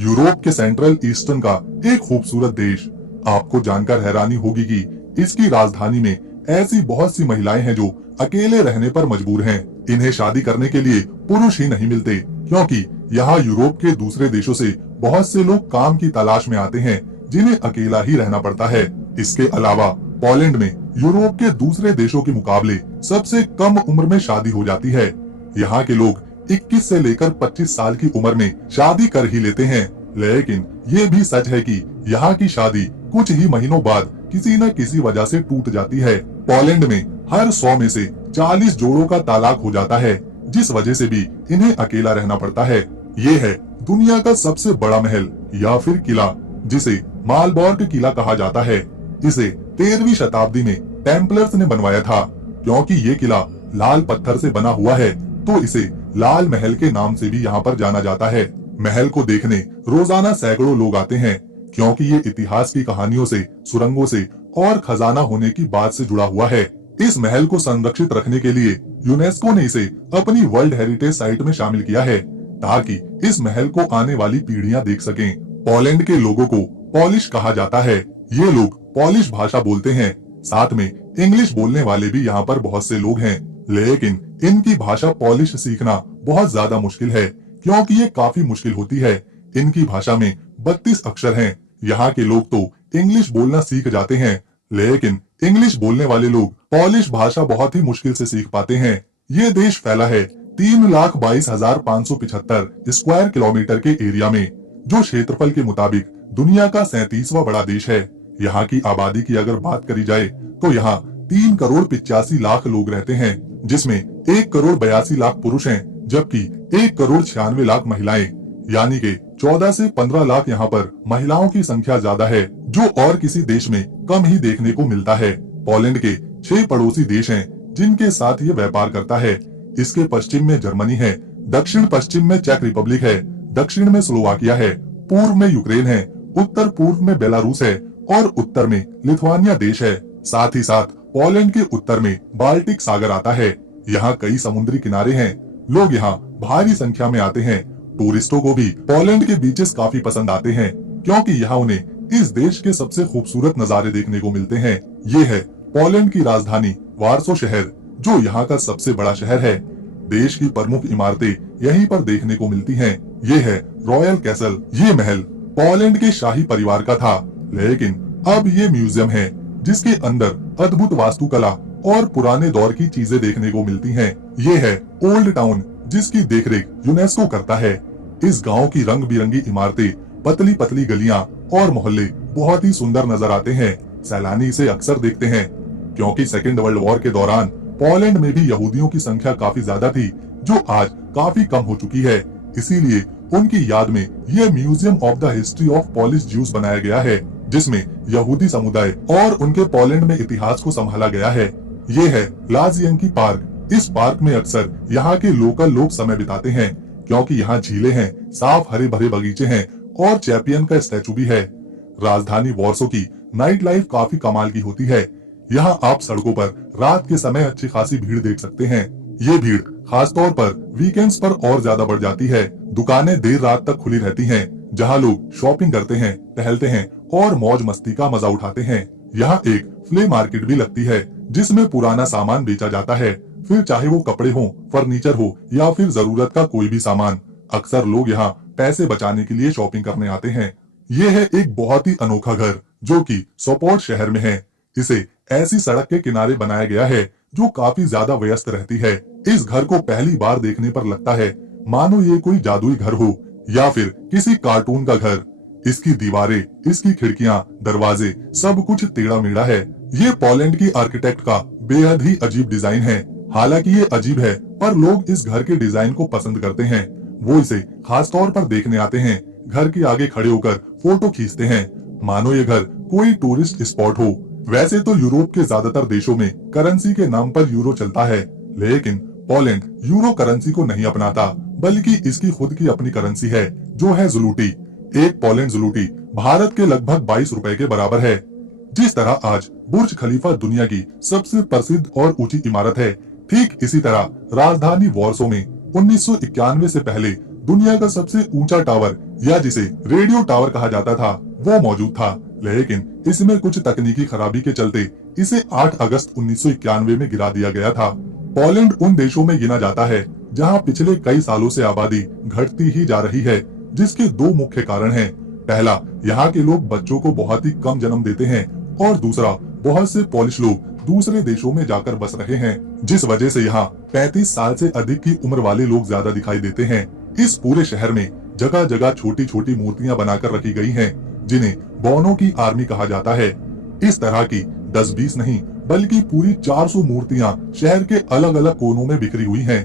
Europe के central eastern का एक खूबसूरत देश। आपको जानकर हैरानी होगी कि इसकी राजधानी में ऐसी बहुत सी महिलाएं हैं जो अकेले रहने पर मजबूर हैं। इन्हें शादी करने के लिए पुरुष ही नहीं मिलते, क्योंकि यहाँ यूरोप के दूसरे देशों से बहुत से लोग काम की तलाश में आते हैं जिन्हें अकेला ही रहना पड़ता है। इसके अलावा पोलैंड में यूरोप के दूसरे देशों के मुकाबले सबसे कम उम्र में शादी हो जाती है। यहाँ के लोग 21 से लेकर 25 साल की उम्र में शादी कर ही लेते हैं, लेकिन ये भी सच है कि यहाँ की शादी कुछ ही महीनों बाद किसी न किसी वजह से टूट जाती है। पोलैंड में हर 100 में से 40 जोड़ों का तलाक हो जाता है, जिस वजह से भी इन्हें अकेला रहना पड़ता है। ये है दुनिया का सबसे बड़ा महल या फिर किला, जिसे मालबोर्ग किला कहा जाता है। इसे 13वीं शताब्दी में टेम्पलर्स ने बनवाया था। क्योंकि ये किला लाल पत्थर से बना हुआ है, तो इसे लाल महल के नाम से भी यहाँ पर जाना जाता है। महल को देखने रोजाना सैकड़ों लोग आते हैं, क्योंकि ये इतिहास की कहानियों से, सुरंगों से और खजाना होने की बात से जुड़ा हुआ है। इस महल को संरक्षित रखने के लिए यूनेस्को ने इसे अपनी वर्ल्ड हेरिटेज साइट में शामिल किया है, ताकि इस महल को आने वाली पीढ़ियां देख सकें। पोलैंड के लोगों को पॉलिश कहा जाता है। ये लोग पॉलिश भाषा बोलते हैं। साथ में इंग्लिश बोलने वाले भी यहाँ पर बहुत से लोग हैं, लेकिन इनकी भाषा पॉलिश सीखना बहुत ज्यादा मुश्किल है, क्योंकि ये काफी मुश्किल होती है। इनकी भाषा में 32 अक्षर हैं। यहाँ के लोग तो इंग्लिश बोलना सीख जाते हैं, लेकिन इंग्लिश बोलने वाले लोग पॉलिश भाषा बहुत ही मुश्किल से सीख पाते हैं। ये देश फैला है 3,22,575 स्क्वायर किलोमीटर के एरिया में, जो क्षेत्रफल के मुताबिक दुनिया का 37वां बड़ा देश है। यहाँ की आबादी की अगर बात करी जाए तो यहाँ 3,85,00,000 लोग रहते हैं, जिसमें 1,82,00,000 पुरुष हैं, जबकि 1,96,00,000 महिलाएं, यानी कि 14 से 15 लाख यहाँ पर महिलाओं की संख्या ज्यादा है, जो और किसी देश में कम ही देखने को मिलता है। पोलैंड के 6 पड़ोसी देश हैं, जिनके साथ ये व्यापार करता है। इसके पश्चिम में जर्मनी है, दक्षिण पश्चिम में चेक रिपब्लिक है, दक्षिण में स्लोवाकिया है, पूर्व में यूक्रेन है, उत्तर पूर्व में बेलारूस है और उत्तर में लिथुआनिया देश है। साथ ही साथ पोलैंड के उत्तर में बाल्टिक सागर आता है। यहाँ कई समुद्री किनारे हैं। लोग यहाँ भारी संख्या में आते हैं। टूरिस्टों को भी पोलैंड के बीचेस काफी पसंद आते हैं, क्योंकि यहाँ उन्हें इस देश के सबसे खूबसूरत नजारे देखने को मिलते हैं। ये है पोलैंड की राजधानी वार्सो शहर, जो यहाँ का सबसे बड़ा शहर है। देश की प्रमुख इमारतें यहीं पर देखने को मिलती हैं। ये है रॉयल कैसल। ये महल पोलैंड के शाही परिवार का था, लेकिन अब ये म्यूजियम है, जिसके अंदर अद्भुत वास्तुकला और पुराने दौर की चीजें देखने को मिलती हैं। ये है ओल्ड टाउन, जिसकी देखरेख यूनेस्को करता है। इस गांव की रंग बिरंगी इमारतें, पतली पतली गलियां और मोहल्ले बहुत ही सुंदर नजर आते हैं। सैलानी इसे अक्सर देखते हैं, क्योंकि सेकेंड वर्ल्ड वॉर के दौरान पोलैंड में भी यहूदियों की संख्या काफी ज्यादा थी, जो आज काफी कम हो चुकी है। इसीलिए उनकी याद में यह museum of the history of Polish Jews बनाया गया है, जिसमें यहूदी समुदाय और उनके पोलैंड में इतिहास को संभाला गया है। ये है लाजियंकी पार्क। इस पार्क में अक्सर यहाँ के लोकल लोग समय बिताते हैं, क्योंकि यहाँ झीलें हैं, साफ हरे भरे बगीचे हैं और चैंपियन का स्टैचू भी है। राजधानी वार्सो की नाइट लाइफ काफी कमाल की होती है। यहाँ आप सड़कों पर रात के समय अच्छी खासी भीड़ देख सकते हैं। ये भीड़ खासतौर पर वीकेंड्स पर और ज्यादा बढ़ जाती है। दुकानें देर रात तक खुली रहती हैं, जहाँ लोग शॉपिंग करते हैं, टहलते हैं और मौज मस्ती का मजा उठाते हैं। यहाँ एक फ्ले मार्केट भी लगती है, जिसमें पुराना सामान बेचा जाता है, फिर चाहे वो कपड़े हो, फर्नीचर हो या फिर जरूरत का कोई भी सामान। अक्सर लोग यहाँ पैसे बचाने के लिए शॉपिंग करने आते हैं। ये है एक बहुत ही अनोखा घर, जो कि सोपोर्ट शहर में है। इसे ऐसी सड़क के किनारे बनाया गया है जो काफी ज्यादा व्यस्त रहती है। इस घर को पहली बार देखने पर लगता है मानो ये कोई जादुई घर हो या फिर किसी कार्टून का घर। इसकी दीवारें, इसकी खिड़कियां, दरवाजे सब कुछ टेढ़ा मेढ़ा है। ये पोलैंड की आर्किटेक्ट का बेहद ही अजीब डिजाइन है। हालांकि ये अजीब है, पर लोग इस घर के डिजाइन को पसंद करते हैं। वो इसे खास तौर पर देखने आते हैं, घर के आगे खड़े होकर फोटो खींचते हैं, मानो ये घर कोई टूरिस्ट स्पॉट हो। वैसे तो यूरोप के ज्यादातर देशों में करेंसी के नाम पर यूरो चलता है, लेकिन पोलैंड यूरो करेंसी को नहीं अपनाता, बल्कि इसकी खुद की अपनी करेंसी है, जो है ज़ुलूटी। एक पोलैंड ज़ुलूटी भारत के लगभग 22 रुपए के बराबर है। जिस तरह आज बुर्ज खलीफा दुनिया की सबसे प्रसिद्ध और ऊंची इमारत है, ठीक इसी तरह राजधानी वार्सो में 1991 से पहले दुनिया का सबसे ऊंचा टावर या जिसे रेडियो टावर कहा जाता था वो मौजूद था, लेकिन इसमें कुछ तकनीकी खराबी के चलते इसे 8 अगस्त 1991 में गिरा दिया गया था। पोलैंड उन देशों में गिना जाता है जहां पिछले कई सालों से आबादी घटती ही जा रही है, जिसके दो मुख्य कारण हैं। पहला, यहाँ के लोग बच्चों को बहुत ही कम जन्म देते हैं और दूसरा, बहुत से पोलिश लोग दूसरे देशों में जाकर बस रहे हैं, जिस वजह से यहाँ 35 साल से अधिक की उम्र वाले लोग ज्यादा दिखाई देते हैं। इस पूरे शहर में जगह जगह छोटी छोटी मूर्तियां बनाकर रखी गई हैं, जिन्हें बोनो की आर्मी कहा जाता है। इस तरह की 10-20 नहीं बल्कि पूरी 400 मूर्तियां शहर के अलग अलग कोनों में बिखरी हुई हैं।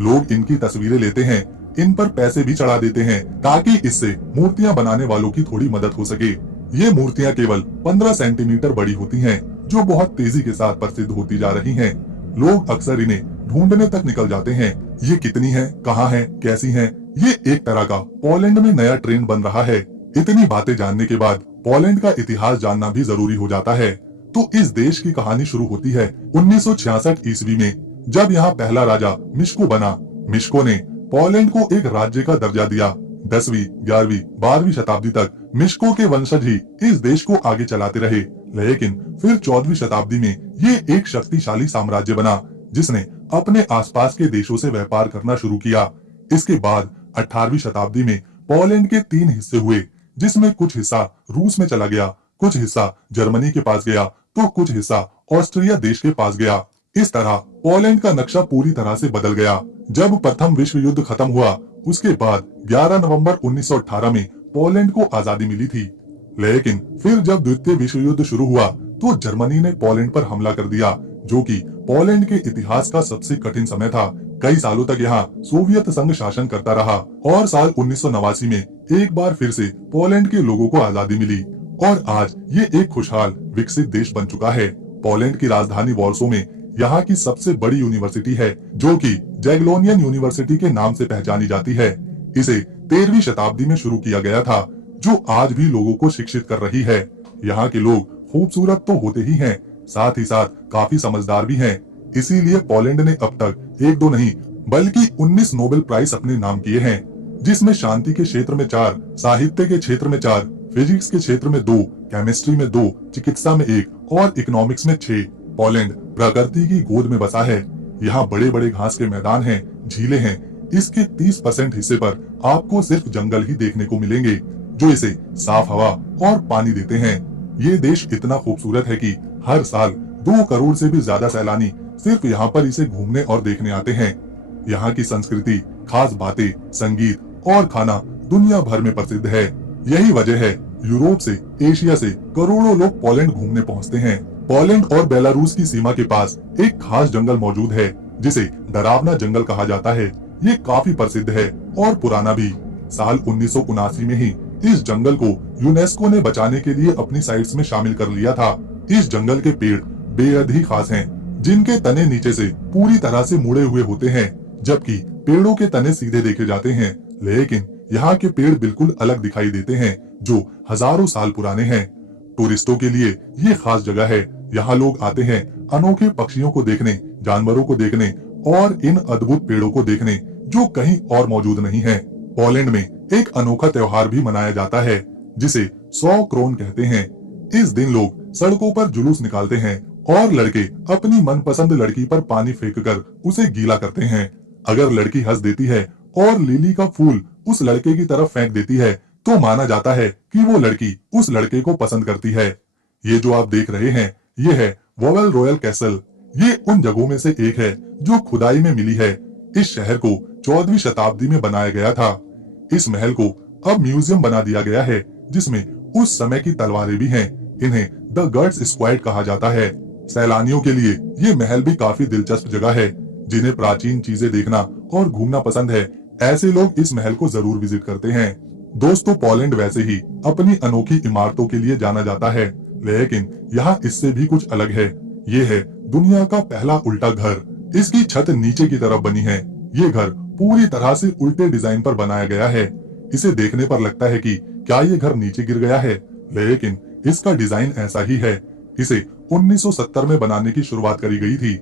लोग इनकी तस्वीरें लेते हैं, इन पर पैसे भी चढ़ा देते हैं ताकि इससे मूर्तियां बनाने वालों की थोड़ी मदद हो सके। ये मूर्तियां केवल 15 सेंटीमीटर बड़ी होती हैं, जो बहुत तेजी के साथ प्रसिद्ध होती जा रही हैं। लोग अक्सर इन्हें ढूंढने तक निकल जाते हैं। ये कितनी है, कहाँ है, कैसी है, ये एक तरह का पोलैंड में नया ट्रेंड बन रहा है। इतनी बातें जानने के बाद पोलैंड का इतिहास जानना भी जरूरी हो जाता है। तो इस देश की कहानी शुरू होती है 1966 ईस्वी में, जब यहाँ पहला राजा मिश्को बना। मिश्को ने पोलैंड को एक राज्य का दर्जा दिया। 10वीं, 11वीं, 12वीं शताब्दी तक मिश्को के वंशज ही इस देश को आगे चलाते रहे, लेकिन फिर 14वीं शताब्दी में ये एक शक्तिशाली साम्राज्य बना, जिसने अपने आसपास के देशों से व्यापार करना शुरू किया। इसके बाद 18वीं शताब्दी में पोलैंड के 3 हिस्से हुए, जिसमें कुछ हिस्सा रूस में चला गया, कुछ हिस्सा जर्मनी के पास गया, तो कुछ हिस्सा ऑस्ट्रिया देश के पास गया। इस तरह पोलैंड का नक्शा पूरी तरह से बदल गया। जब प्रथम विश्व युद्ध खत्म हुआ, उसके बाद 11 नवंबर 1918 में पोलैंड को आजादी मिली थी। लेकिन फिर जब द्वितीय विश्व युद्ध शुरू हुआ तो जर्मनी ने पोलैंड पर हमला कर दिया, जो कि पोलैंड के इतिहास का सबसे कठिन समय था। कई सालों तक यहाँ सोवियत संघ शासन करता रहा और साल 1989 में एक बार फिर से पोलैंड के लोगों को आजादी मिली और आज ये एक खुशहाल विकसित देश बन चुका है। पोलैंड की राजधानी वॉर्सो में यहाँ की सबसे बड़ी यूनिवर्सिटी है, जो कि जैगलोनियन यूनिवर्सिटी के नाम से पहचानी जाती है। इसे 13वीं शताब्दी में शुरू किया गया था, जो आज भी लोगों को शिक्षित कर रही है। यहाँ के लोग खूबसूरत तो होते ही हैं, साथ ही साथ काफी समझदार भी हैं। इसीलिए पोलैंड ने अब तक 1-2 नहीं बल्कि 19 नोबेल प्राइज अपने नाम किए हैं, जिसमें शांति के क्षेत्र में 4, साहित्य के क्षेत्र में 4, फिजिक्स के क्षेत्र में 2, केमिस्ट्री में 2, चिकित्सा में 1 और इकोनॉमिक्स में 6। पोलैंड प्रकृति की गोद में बसा है। यहाँ बड़े बड़े घास के मैदान हैं, झीलें हैं। इसके 30% हिस्से पर आपको सिर्फ जंगल ही देखने को मिलेंगे, जो इसे साफ हवा और पानी देते हैं। ये देश इतना खूबसूरत है कि हर साल 2 करोड़ से भी ज्यादा सैलानी सिर्फ यहाँ पर इसे घूमने और देखने आते हैं। यहाँ की संस्कृति, खास बातें, संगीत और खाना दुनिया भर में प्रसिद्ध है। यही वजह है यूरोप से, एशिया से करोड़ों लोग पोलैंड घूमने पहुँचते हैं। पोलैंड और बेलारूस की सीमा के पास एक खास जंगल मौजूद है, जिसे डरावना जंगल कहा जाता है। ये काफी प्रसिद्ध है और पुराना भी। साल 1979 में ही इस जंगल को यूनेस्को ने बचाने के लिए अपनी साइट्स में शामिल कर लिया था। इस जंगल के पेड़ बेहद ही खास हैं, जिनके तने नीचे से पूरी तरह से मुड़े हुए होते हैं, जबकि पेड़ों के तने सीधे देखे जाते हैं। लेकिन यहाँ के पेड़ बिल्कुल अलग दिखाई देते हैं, जो हजारों साल पुराने हैं। टूरिस्टों के लिए ये खास जगह है। यहाँ लोग आते हैं अनोखे पक्षियों को देखने, जानवरों को देखने और इन अद्भुत पेड़ों को देखने, जो कहीं और मौजूद नहीं है। पोलैंड में एक अनोखा त्योहार भी मनाया जाता है, जिसे 100 क्रोन कहते हैं। इस दिन लोग सड़कों पर जुलूस निकालते हैं और लड़के अपनी मनपसंद लड़की पर पानी फेंककर उसे गीला करते हैं। अगर लड़की हंस देती है और लिली का फूल उस लड़के की तरफ फेंक देती है, तो माना जाता है कि वो लड़की उस लड़के को पसंद करती है। ये जो आप देख रहे हैं, ये है वॉवेल रॉयल कैसल। ये उन जगहों में से एक है जो खुदाई में मिली है। इस शहर को 14वीं शताब्दी में बनाया गया था। इस महल को अब म्यूजियम बना दिया गया है, जिसमें उस समय की तलवारें भी हैं। इन्हें द गर्ड्स स्क्वाड कहा जाता है। सैलानियों के लिए ये महल भी काफी दिलचस्प जगह है। जिन्हें प्राचीन चीजें देखना और घूमना पसंद है, ऐसे लोग इस महल को जरूर विजिट करते हैं। दोस्तों, पोलैंड वैसे ही अपनी अनोखी इमारतों के लिए जाना जाता है, लेकिन यहाँ इससे भी कुछ अलग है। ये है दुनिया का पहला उल्टा घर। इसकी छत नीचे की तरफ बनी है। ये घर पूरी तरह से उल्टे डिजाइन पर बनाया गया है। इसे देखने पर लगता है कि क्या ये घर नीचे गिर गया है, लेकिन इसका डिजाइन ऐसा ही है। इसे 1970 में बनाने की शुरुआत करी गई थी।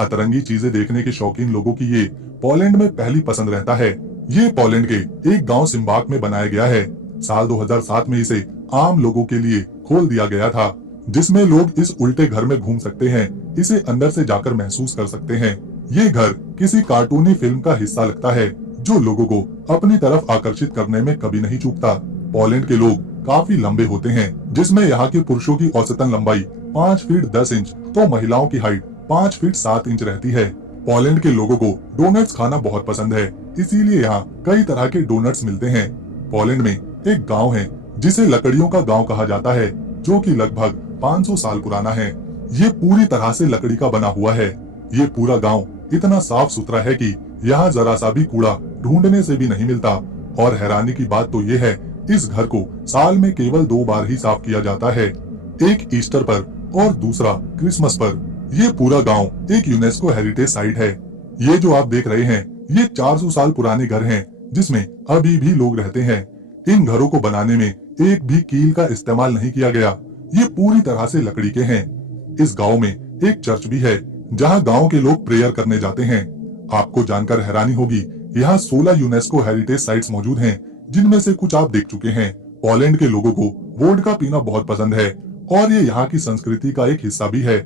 अतरंगी चीजें देखने के शौकीन लोगों की ये पोलैंड में पहली पसंद रहता है। ये पोलैंड के एक गांव सिम्बाक में बनाया गया है। साल 2007 में इसे आम लोगों के लिए खोल दिया गया था, जिसमें लोग इस उल्टे घर में घूम सकते हैं, इसे अंदर से जाकर महसूस कर सकते हैं। ये घर किसी कार्टूनी फिल्म का हिस्सा लगता है, जो लोगों को अपनी तरफ आकर्षित करने में कभी नहीं चूकता। पोलैंड के लोग काफी लंबे होते हैं, जिसमें यहाँ के पुरुषों की औसतन लंबाई 5 फीट 10 इंच तो महिलाओं की हाइट 5 फीट 7 इंच रहती है। पोलैंड के लोगों को डोनट्स खाना बहुत पसंद है, इसीलिए यहाँ कई तरह के डोनट्स मिलते हैं। पोलैंड में एक गांव है जिसे लकड़ियों का गांव कहा जाता है, जो कि लगभग 500 साल पुराना है। ये पूरी तरह से लकड़ी का बना हुआ है। ये पूरा गांव इतना साफ सुथरा है कि यहाँ जरा सा भी कूड़ा ढूंढने से भी नहीं मिलता। और हैरानी की बात तो ये है, इस घर को साल में केवल 2 बार ही साफ किया जाता है, एक ईस्टर पर और दूसरा क्रिसमस पर। ये पूरा गांव एक यूनेस्को हेरिटेज साइट है। ये जो आप देख रहे हैं, ये 400 साल पुराने घर हैं, जिसमें अभी भी लोग रहते हैं। इन घरों को बनाने में एक भी कील का इस्तेमाल नहीं किया गया। ये पूरी तरह से लकड़ी के हैं। इस गांव में एक चर्च भी है, जहां गांव के लोग प्रेयर करने जाते हैं। आपको जानकर हैरानी होगी, यहाँ 16 यूनेस्को हेरिटेज साइट्स मौजूद हैं, जिनमें से कुछ आप देख चुके हैं। पोलैंड के लोगों को वोडका पीना बहुत पसंद है और ये यहाँ की संस्कृति का एक हिस्सा भी है।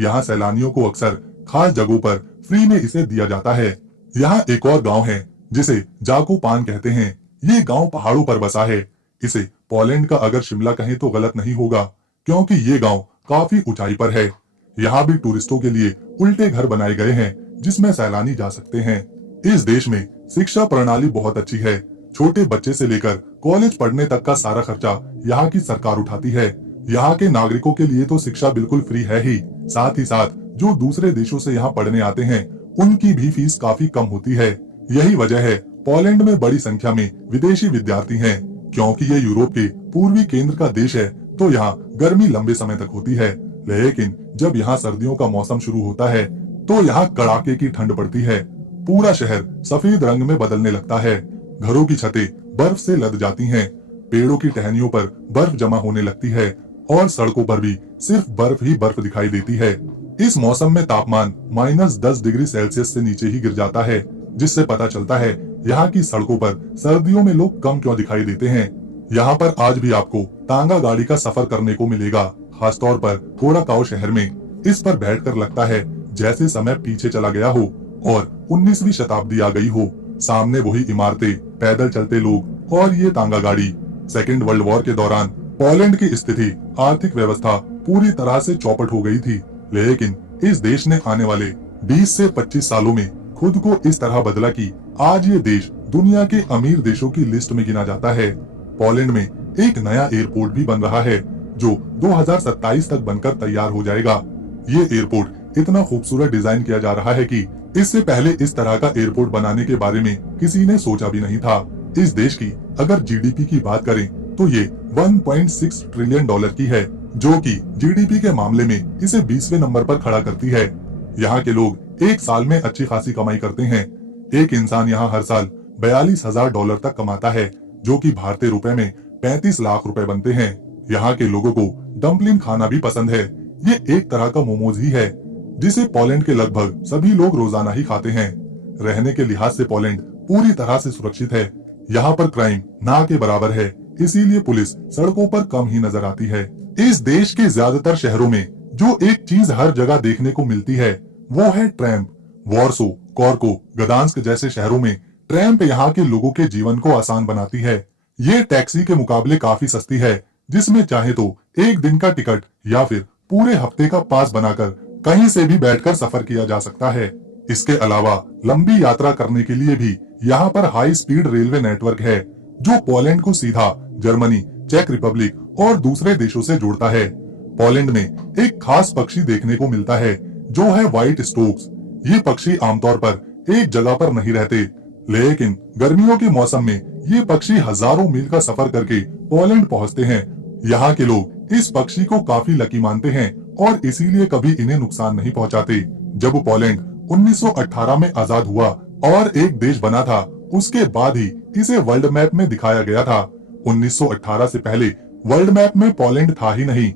यहाँ सैलानियों को अक्सर खास जगहों पर फ्री में इसे दिया जाता है। यहाँ एक और गांव है जिसे जाकोपान कहते हैं। ये गांव पहाड़ों पर बसा है। इसे पोलैंड का अगर शिमला कहें तो गलत नहीं होगा, क्योंकि ये गांव काफी ऊंचाई पर है। यहाँ भी टूरिस्टों के लिए उल्टे घर बनाए गए हैं, जिसमें सैलानी जा सकते हैं। इस देश में शिक्षा प्रणाली बहुत अच्छी है। छोटे बच्चे से लेकर कॉलेज पढ़ने तक का सारा खर्चा यहाँ की सरकार उठाती है। यहाँ के नागरिकों के लिए तो शिक्षा बिल्कुल फ्री है ही, साथ ही साथ जो दूसरे देशों से यहाँ पढ़ने आते हैं, उनकी भी फीस काफी कम होती है। यही वजह है पोलैंड में बड़ी संख्या में विदेशी विद्यार्थी हैं। क्योंकि ये यूरोप के पूर्वी केंद्र का देश है, तो यहाँ गर्मी लंबे समय तक होती है। लेकिन जब यहाँ सर्दियों का मौसम शुरू होता है, तो यहाँ कड़ाके की ठंड पड़ती है। पूरा शहर सफेद रंग में बदलने लगता है। घरों की छतें बर्फ से लद जाती हैं, पेड़ों की टहनियों पर बर्फ जमा होने लगती है और सड़कों पर भी सिर्फ बर्फ ही बर्फ दिखाई देती है। इस मौसम में तापमान -10 डिग्री सेल्सियस से नीचे ही गिर जाता है, जिससे पता चलता है यहाँ की सड़कों पर सर्दियों में लोग कम क्यों दिखाई देते हैं। यहाँ पर आज भी आपको तांगा गाड़ी का सफर करने को मिलेगा, खासतौर पर कोराकाओ शहर में। इस पर बैठकर लगता है जैसे समय पीछे चला गया हो और 19वीं शताब्दी आ गई हो। सामने वही इमारतें, पैदल चलते लोग और ये तांगा गाड़ी। सेकेंड वर्ल्ड वॉर के दौरान पोलैंड की स्थिति, आर्थिक व्यवस्था पूरी तरह से चौपट हो गई थी, लेकिन इस देश ने आने वाले 20 से 25 सालों में खुद को इस तरह बदला कि आज ये देश दुनिया के अमीर देशों की लिस्ट में गिना जाता है। पोलैंड में एक नया एयरपोर्ट भी बन रहा है, जो 2027 तक बनकर तैयार हो जाएगा। ये एयरपोर्ट इतना खूबसूरत डिजाइन किया जा रहा है कि इससे पहले इस तरह का एयरपोर्ट बनाने के बारे में किसी ने सोचा भी नहीं था। इस देश की अगर जीडीपी की बात करें तो ये 1.6 ट्रिलियन डॉलर की है, जो कि जीडीपी के मामले में इसे 20वें नंबर पर खड़ा करती है। यहाँ के लोग एक साल में अच्छी खासी कमाई करते हैं। एक इंसान यहाँ हर साल 42,000 डॉलर तक कमाता है, जो कि भारतीय रुपए में 35 लाख रुपए बनते हैं। यहाँ के लोगों को डम्पलिंग खाना भी पसंद है। ये एक तरह का मोमोज ही है, जिसे पोलैंड के लगभग सभी लोग रोजाना ही खाते हैं। रहने के लिहाज से पोलैंड पूरी तरह से सुरक्षित है। यहाँ पर क्राइम ना के बराबर है, इसीलिए पुलिस सड़कों पर कम ही नजर आती है। इस देश के ज्यादातर शहरों में जो एक चीज हर जगह देखने को मिलती है, वो है ट्रैम्प। वॉर्सो, कॉर्को, गदांस्क जैसे शहरों में ट्रैम्प यहाँ के लोगों के जीवन को आसान बनाती है। ये टैक्सी के मुकाबले काफी सस्ती है, जिसमें चाहे तो एक दिन का टिकट या फिर पूरे हफ्ते का पास बनाकर कहीं से भी बैठकर सफर किया जा सकता है। इसके अलावा लंबी यात्रा करने के लिए भी यहाँ पर हाई स्पीड रेलवे नेटवर्क है, जो पोलैंड को सीधा जर्मनी, चेक रिपब्लिक और दूसरे देशों से जोड़ता है। पोलैंड में एक खास पक्षी देखने को मिलता है, जो है व्हाइट स्टोक्स। ये पक्षी आमतौर पर एक जगह पर नहीं रहते, लेकिन गर्मियों के मौसम में ये पक्षी हजारों मील का सफर करके पोलैंड पहुँचते हैं। यहाँ के लोग इस पक्षी को काफी लकी मानते हैं और इसीलिए कभी इन्हें नुकसान नहीं पहुँचाते। जब पोलैंड 1918 में आजाद हुआ और एक देश बना था, उसके बाद ही इसे वर्ल्ड मैप में दिखाया गया था। 1918 से पहले वर्ल्ड मैप में पोलैंड था ही नहीं।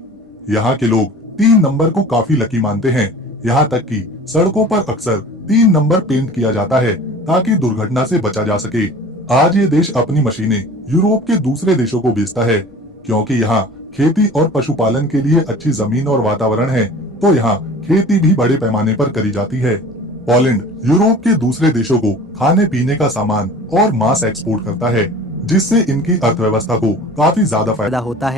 यहाँ के लोग 3 नंबर को काफी लकी मानते हैं। यहाँ तक कि सड़कों पर अक्सर 3 नंबर पेंट किया जाता है, ताकि दुर्घटना से बचा जा सके। आज ये देश अपनी मशीनें यूरोप के दूसरे देशों को बेचता है, क्योंकि यहाँ खेती और पशुपालन के लिए अच्छी जमीन और वातावरण है, तो यहाँ खेती भी बड़े पैमाने पर करी जाती है। पोलैंड यूरोप के दूसरे देशों को खाने पीने का सामान और मांस एक्सपोर्ट करता है, जिससे इनकी अर्थव्यवस्था को काफी ज्यादा फायदा होता है।